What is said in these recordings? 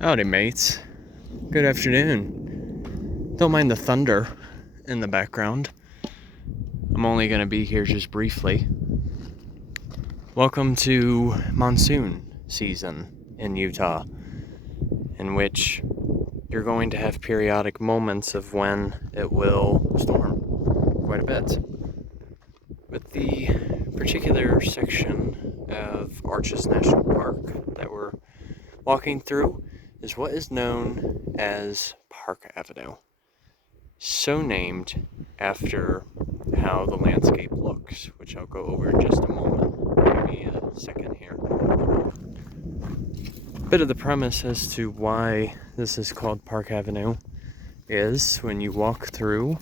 Howdy, mates. Good afternoon. Don't mind the thunder in the background. I'm only going to be here just briefly. Welcome to monsoon season in Utah, in which you're going to have periodic moments of when it will storm quite a bit. But the particular section of Arches National Park that we're walking through is what is known as Park Avenue, so named after how the landscape looks, which I'll go over in just a moment. Give me a second here. A bit of the premise as to why this is called Park Avenue is when you walk through,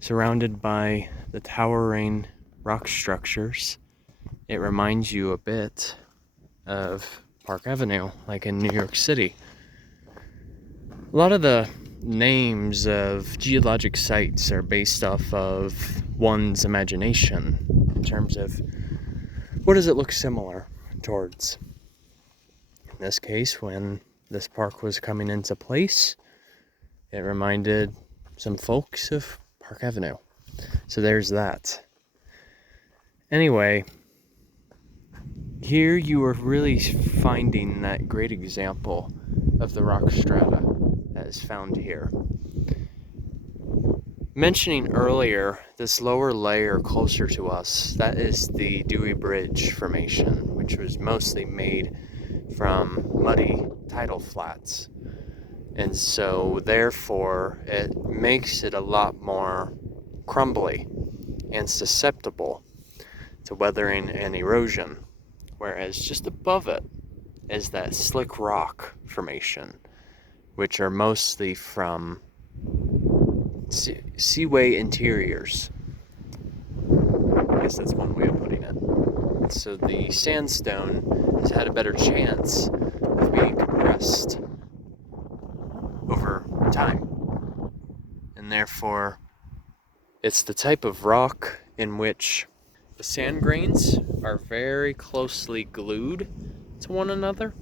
surrounded by the towering rock structures, it reminds you a bit of Park Avenue, like in New York City. A lot of the names of geologic sites are based off of one's imagination in terms of what does it look similar towards. In this case, when this park was coming into place, it reminded some folks of Park Avenue. So there's that. Anyway, here you are really finding that great example of the rock strata that is found here. Mentioning earlier, this lower layer closer to us, that is the Dewey Bridge Formation, which was mostly made from muddy tidal flats. And so, therefore, it makes it a lot more crumbly and susceptible to weathering and erosion. Whereas just above it is that Slickrock Formation, which are mostly from seaway interiors. I guess that's one way of putting it. So the sandstone has had a better chance of being compressed over time. And therefore, it's the type of rock in which the sand grains are very closely glued to one another,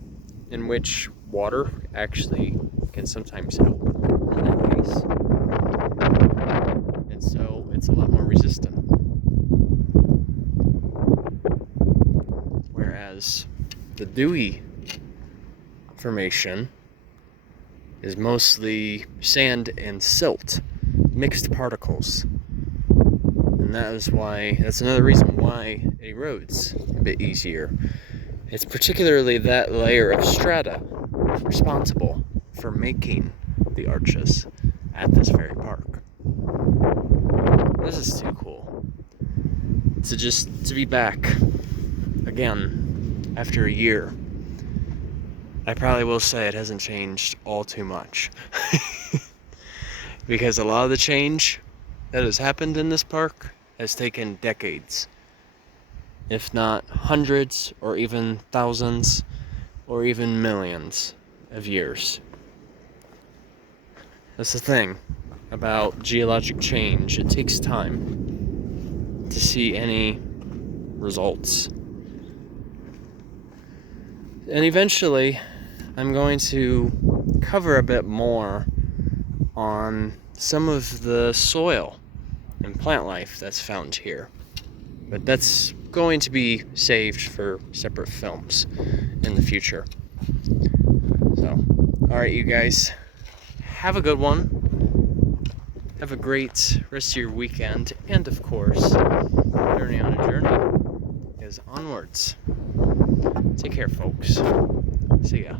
in which water actually can sometimes help in that case. And so it's a lot more resistant. Whereas the Dewey Formation is mostly sand and silt, mixed particles. And that's another reason why it erodes a bit easier. It's particularly that layer of strata responsible for making the arches at this very park. This is too cool. To be back again after a year. I probably will say it hasn't changed all too much. Because a lot of the change that has happened in this park has taken decades, if not hundreds or even thousands or even millions of years. That's the thing about geologic change. It takes time to see any results. And eventually, I'm going to cover a bit more on some of the soil and plant life that's found here. But that's going to be saved for separate films in the future. So, alright you guys, have a good one. Have a great rest of your weekend. And of course, Journey on a Journey is onwards. Take care, folks. See ya.